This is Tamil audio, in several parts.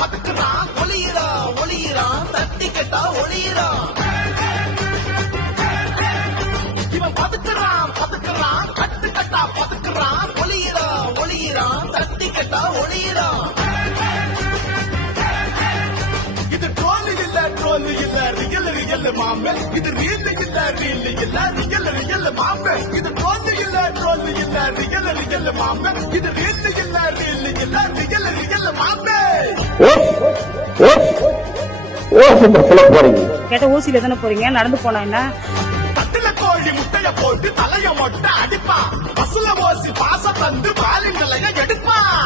பதுக்குறான் ஒளியிறான் ஒளியிறான் தட்டி கட்டா ஒளியிறான் இவன் பதுக்குறான் பதுக்குறான் கட்டு கட்டா பதுக்குறான் ஒளியிறான் ஒளியிறான் தட்டி கட்டா ஒளியிறான் இது ட்ரோல் இல்ல ரியல் ரியல் மாமே இது ரீல் இல்ல ரியல் ரியல் மாமே இது ட்ரோல் இல்ல ரியல் ரியல் மாமே இது ரீல் இல்ல ரியல் ரியல் மாமே கேட்ட ஊசியில தானே போறீங்க, நடந்து போனா என்ன? தட்டுல கோழி முட்டைய போட்டு தலைய மொட்டை அடிப்பான், பசுல ஓசி பாச தந்து பாலிங்களைய எடுப்பான்.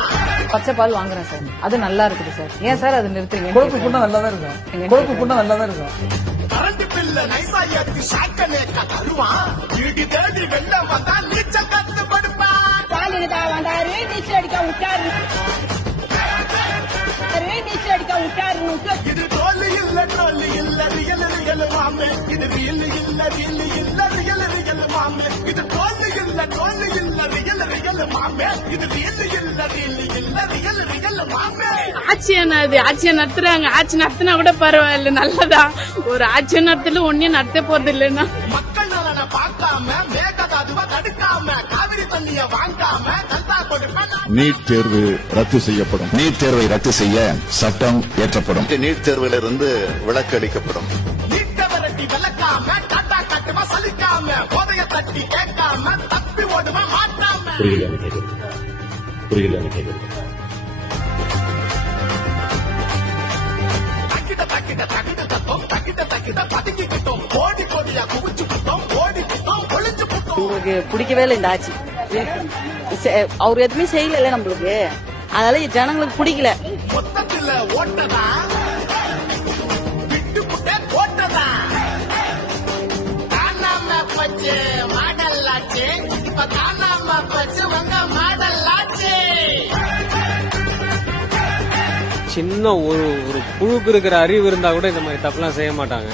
பச்சை பால் வாங்குறேன் சார், அது நல்லா இருக்குது சார். ஏன் சார் அது நிறுத்துறீங்க? கொழுப்பு புண்ணா நல்லாதான் இருக்கும், கொழுப்பு புண்ணா நல்லாதான் இருக்கும். கரண்ட் பில்ல நைசா ஏத்தி சாக்கனேக்க தருவான், இடி தேடி வெள்ள வந்தா நீச்சல் கத்து படுப்பான். பாலினதா வந்தாரு நீச்சல் அடிக்க விட்டாரு, நீச்சல் அடிக்க விட்டாரு. இது ட்ரோல் இல்ல ரியல் ரியல் மாமே இது ரீல் இல்ல ரியல் ரியல் மாமே இது ட்ரோல் இல்ல ரியல் ரியல் மாமே இது ரீல் இல்ல ரியல் ரியல் மாமே. ஆட்சியை நடத்துறாங்க, ஆட்சி நடத்தினா கூட பரவாயில்ல, நல்லதா. ஒரு ஆட்சியை நடத்தல ஒன்னும் நடத்த போறது இல்லைன்னா மக்கள் நலனை பார்க்காம மேகதாதுவ தடுக்காம காவிரி தண்ணிய வாங்காம கல்தா கொடுப்ப. நீட் தேர்வு ரத்து செய்யப்படும். நீட் தேர்வை ரத்து செய்ய சட்டம் இயற்றப்படும். நீட் தேர்விலிருந்து விலக்கு அளிக்கப்படும். நீட்ட விரட்டி விளக்காம டாட்டா காட்டுமா சலிக்காம போதைய தட்டி கேட்காம தப்பி ஓடுமா மாட்டாம. புரியல பதுங்கிக்கிட்டோம் கோடி கோடியா குவிச்சுக்கிட்டோம் ஓடிக்கிட்டோம் ஒளிஞ்சுக்கிட்டோம். உங்களுக்கு பிடிக்கவே இல்லை இந்த ஆட்சி, அவர் எதுவுமே செய்யல நம்மளுக்கு, அதனால ஜனங்களுக்கு பிடிக்கல. மொத்தத்துல ஓட்டதா விட்டு புட்டே போட்டதா காணாம பச்சு மாடல்லாச்சு, இப்ப காணாம பச்சு வங்க மாடல்லாச்சு. சின்ன ஒரு புழுக்கு இருக்கிற அறிவு இருந்தா கூட இந்த மாதிரி தப்புலாம் செய்ய மாட்டாங்க.